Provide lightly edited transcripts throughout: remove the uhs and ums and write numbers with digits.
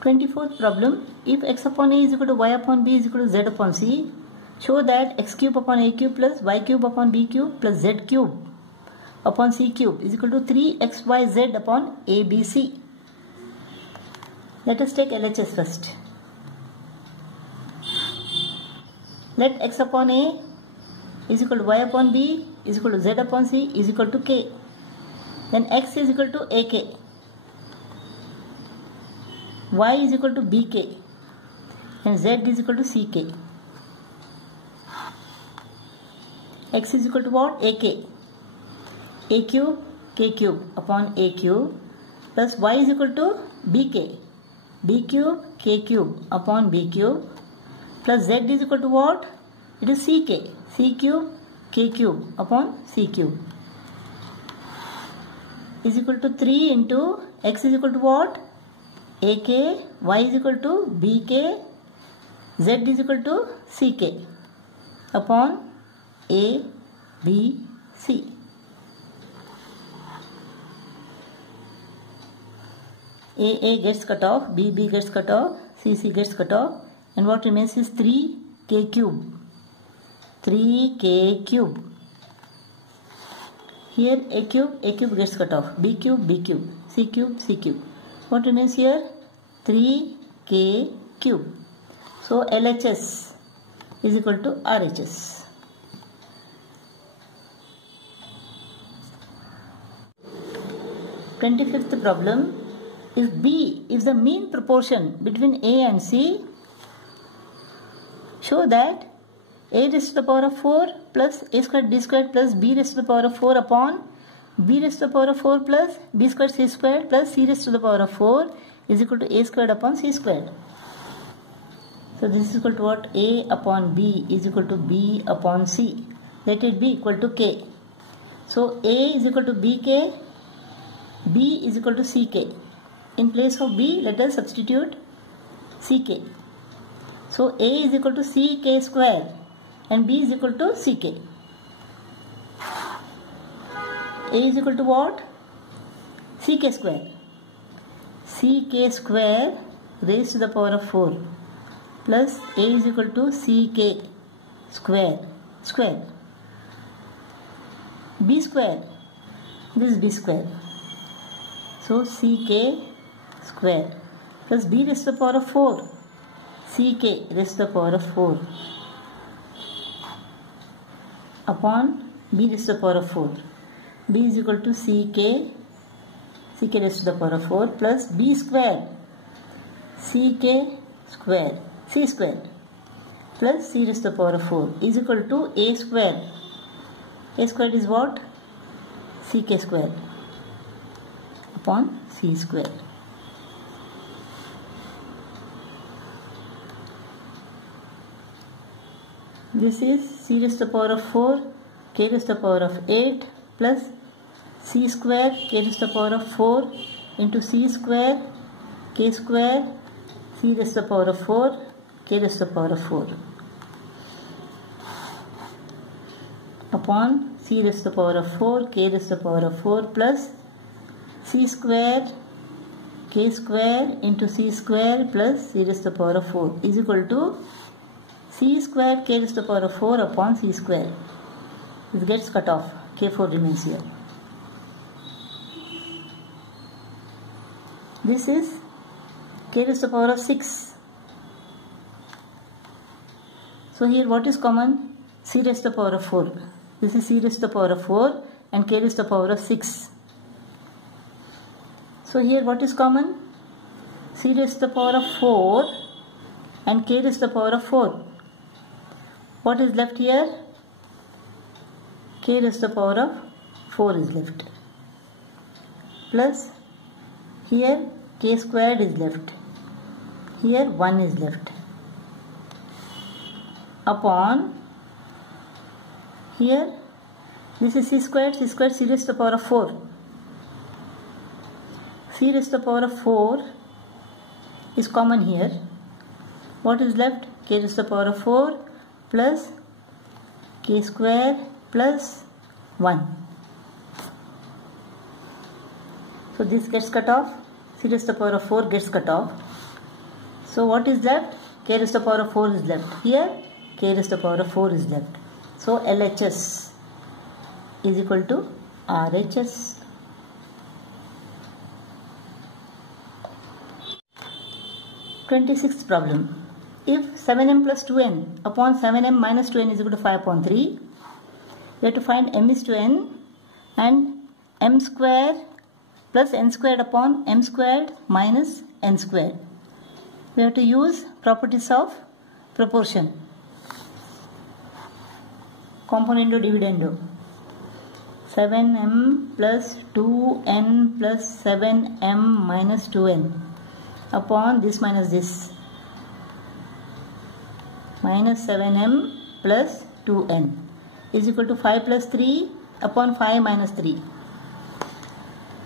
24th problem. If x upon a is equal to y upon b is equal to z upon c, show that x cube upon a cube plus y cube upon b cube plus z cube upon c cube is equal to 3xyz upon abc. Let us take LHS first. Let x upon a is equal to y upon b is equal to z upon c is equal to k. Then x is equal to ak, y is equal to bk, and z is equal to ck. X is equal to what? Ak. A cube k cube upon a cube plus y is equal to bk, b cube k cube upon b cube plus z is equal to what? It is ck, c cube k cube upon c cube is equal to 3 into x is equal to what? Ak, y is equal to bk, z is equal to ck upon a, b, c. A gets cut off, b gets cut off, c gets cut off, and what remains is 3k cube. 3k cube. Here a cube gets cut off, b cube, c cube. What remains here? 3k cube. So LHS is equal to RHS. Twenty-fifth problem. If B is the mean proportion between A and C, show that a raised to the power of 4 plus a squared b squared plus b raised to the power of 4 upon b raised to the power of 4 plus b squared c squared plus c raised to the power of 4 is equal to a squared upon c squared. So this is equal to what? A upon b is equal to b upon c. Let it be equal to k. So a is equal to bk, b is equal to ck. In place of b, let us substitute ck. So a is equal to ck square and b is equal to ck. A is equal to what? Ck square. Ck square raised to the power of 4 plus a is equal to ck square. B square. This is b square. So ck square plus b raised to the power of 4. Ck raised to the power of 4 upon b raised to the power of 4. B is equal to ck raised to the power of 4 plus b square, ck square, c square plus c raised to the power of 4 is equal to a square. A square is what? Ck square upon c square. This is c raised to the power of 4, k raised to the power of 8 plus c square k raised to the power of 4 into c square k square c raised to the power of 4 k raised to the power of 4 upon c raised to the power of 4 k raised to the power of 4 plus c square k square into c square plus c raised to the power of 4 is equal to c square k raised to the power of 4 upon c square. This gets cut off. K4 remains here. This is k raised to the power of 6. So here what is common? C raised to the power of 4. This is c raised to the power of 4 and k raised to the power of 6. So here what is common? C raised to the power of 4 and k raised to the power of 4. What is left here? K raised to the power of 4 is left. Plus here k squared is left. Here 1 is left. Upon here this is c squared c raised to the power of 4. C raised to the power of 4 is common here. What is left? K raised to the power of 4 plus k square plus 1. So this gets cut off. C raised to the power of 4 gets cut off. So what is left? K raised to the power of 4 is left. Here K raised to the power of 4 is left. So LHS is equal to RHS. Twenty-sixth problem. If 7m plus 2n upon 7m minus 2n is equal to 5 upon 3, we have to find m is to n and m square plus n squared upon m squared minus n squared. We have to use properties of proportion. Componendo dividendo. 7m plus 2n plus 7m minus 2n upon this minus this minus 7m plus 2n is equal to 5 plus 3 upon 5 minus 3.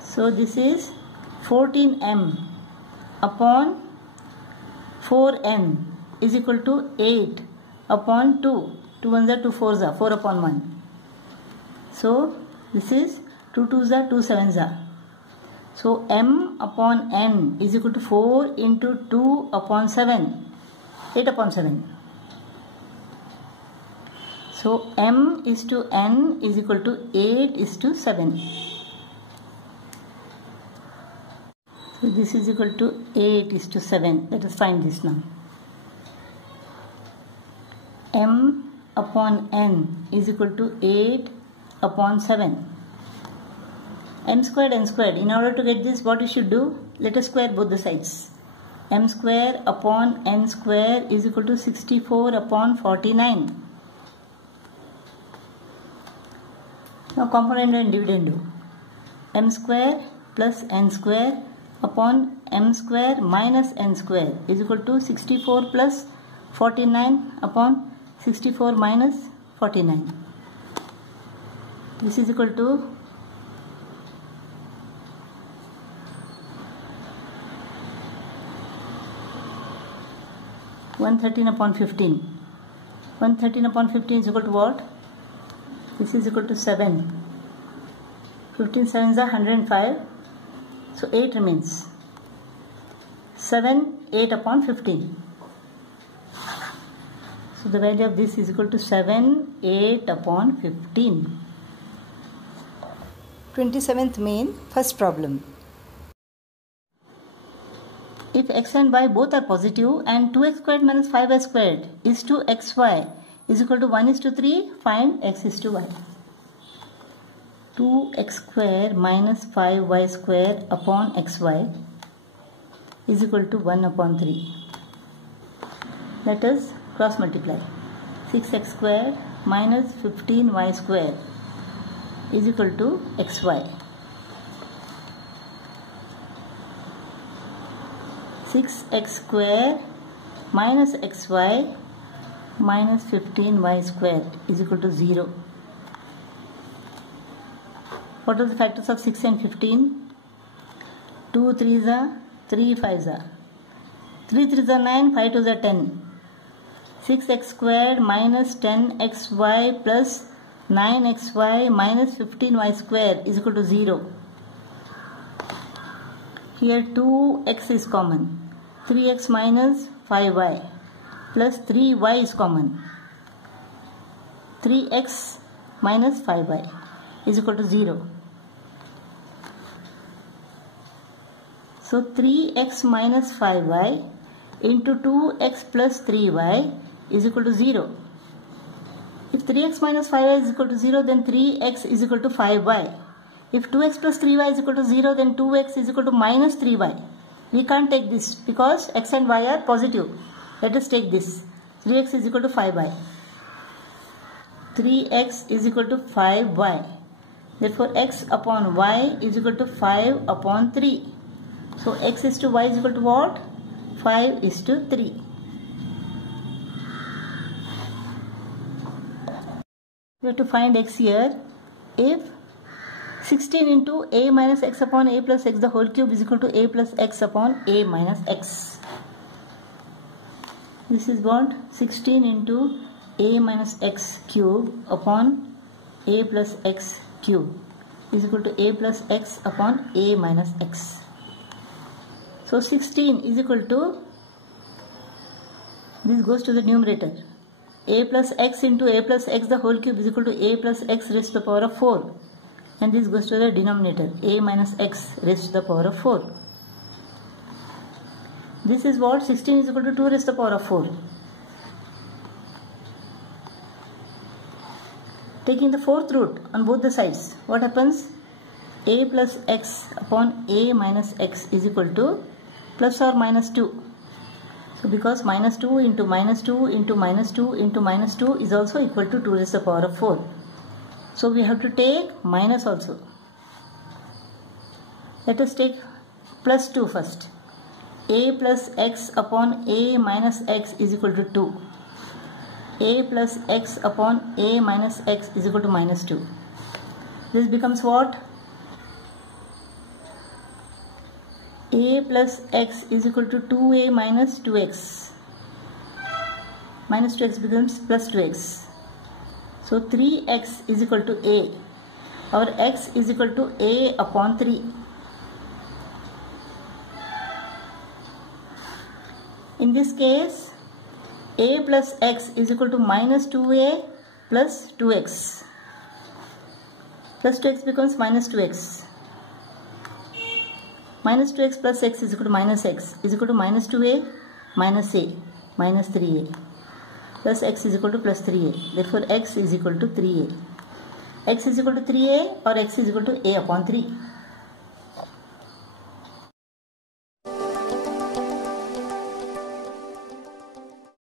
So this is 14m upon 4n is equal to 8 upon 2. 2 1s are 2 4s are 4 upon 1. So this is 2 2s are 2 7s are. So m upon n is equal to 4 into 2 upon 7. 8 upon 7. So m is to n is equal to 8 is to 7. So this is equal to 8 is to 7. Let us find this now. M upon n is equal to 8 upon 7. M squared n squared. In order to get this, what you should do? Let us square both the sides. M square upon n square is equal to 64 upon 49. Now componendo and dividendo. M square plus n square upon m square minus n square is equal to 64 plus 49 upon 64 minus 49. This is equal to 113 upon 15. 113 upon 15 is equal to what? This is equal to 7. 15 sevens are 105. So 8 remains. 7, 8 upon 15. So the value of this is equal to 7, 8 upon 15. 27th main, first problem. If x and y both are positive and 2x squared minus 5y squared is to xy is equal to 1 is to 3, find x is to y. 2x squared minus 5y squared upon xy is equal to 1 upon 3. Let us cross multiply. 6x squared minus 15y squared is equal to xy. 6x square minus xy minus 15y square is equal to 0. What are the factors of 6 and 15? 2 3s are 3 5s are. 3 3s are 9, 5 2s are 10. 6x squared minus 10xy plus 9xy minus 15y square is equal to 0. Here 2x is common. 3x minus 5y plus 3y is common. 3x minus 5y is equal to 0. So 3x minus 5y into 2x plus 3y is equal to 0. If 3x minus 5y is equal to 0, then 3x is equal to 5y. If 2x plus 3y is equal to 0, then 2x is equal to minus 3y. We can't take this because x and y are positive. Let us take this. 3x is equal to 5y. 3x is equal to 5y. Therefore, x upon y is equal to 5 upon 3. So, x is to y is equal to what? 5 is to 3. We have to find x here. If 16 into a minus x upon a plus x the whole cube is equal to a plus x upon a minus x. This is what? 16 into a minus x cube upon a plus x cube is equal to a plus x upon a minus x. So 16 is equal to This goes to the numerator. A plus x into a plus x the whole cube is equal to a plus x raised to the power of 4. And this goes to the denominator. A minus x raised to the power of 4. This is what? 16 is equal to 2 raised to the power of 4. Taking the fourth root on both the sides, what happens? A plus x upon a minus x is equal to plus or minus 2. So because minus 2 into minus 2 into minus 2 into minus 2 is also equal to 2 raised to the power of 4. So we have to take minus also. Let us take plus 2 first. A plus x upon a minus x is equal to 2. A plus x upon a minus x is equal to minus 2. This becomes what? A plus x is equal to 2a minus 2x. Minus 2x becomes plus 2x. So 3x is equal to a. Our x is equal to a upon 3. In this case, a plus x is equal to minus 2a plus 2x. Plus 2x becomes minus 2x. Minus 2x plus x is equal to minus x is equal to minus 2a minus a minus 3a plus x is equal to plus 3a. Therefore, x is equal to 3a. X is equal to 3a or x is equal to a upon 3.